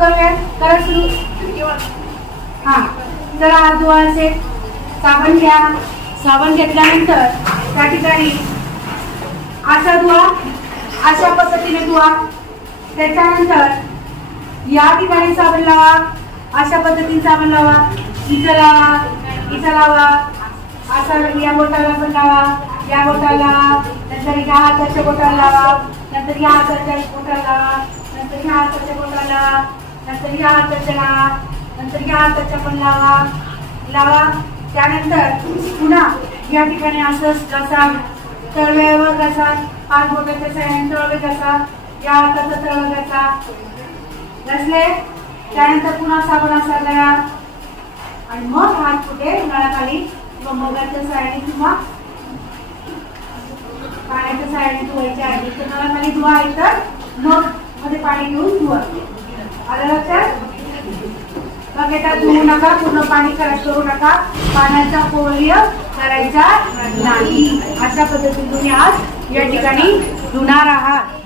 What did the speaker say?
करूया. करा सुरू. हा जरा हात धुवा. असे साबण घ्या. साबण घेतल्यानंतर त्या ठिकाणी असा धुवा. अशा पद्धतीने धुवा. त्याच्यानंतर या ठिकाणी साबण लावा. अशा पद्धतीने साबण लावा. इथं लावा. इथं लावा. असा या बोटाला पण लावा. या बोटाला लावा. नंतर या हाताच्या बोटाला लावा. नंतर या हाताच्या बोटाला लावा. नंतर ह्या हाताच्या बोटाला लावा. नंतर ह्या हाताच्या लावा. नंतर या हाताच्या पण लावा. लावा. त्यानंतर पुन्हा या ठिकाणी असं घसा. तळव्यावर घसा. हात बोटाच्या साह्याने तळवे घसा. या हाताचा तळवा घसा. घसले. त्यानंतर पुन्हा साबण असा गळा आणि मग हात कुठे नळाखाली किंवा मगाच्या साह्याने किंवा पाण्याच्या साह्याने धुवायचे आहे. तर नळाखाली धुवा आहे तर मग मध्ये पाणी घेऊन धुवा. आलं लक्षात? बकेटात धुवू नका. पूर्ण पाणी खराब करू नका. पाण्याचा अपव्यय करायचा नाही. अशा पद्धतीने तुम्ही आज या ठिकाणी धुणार आहात.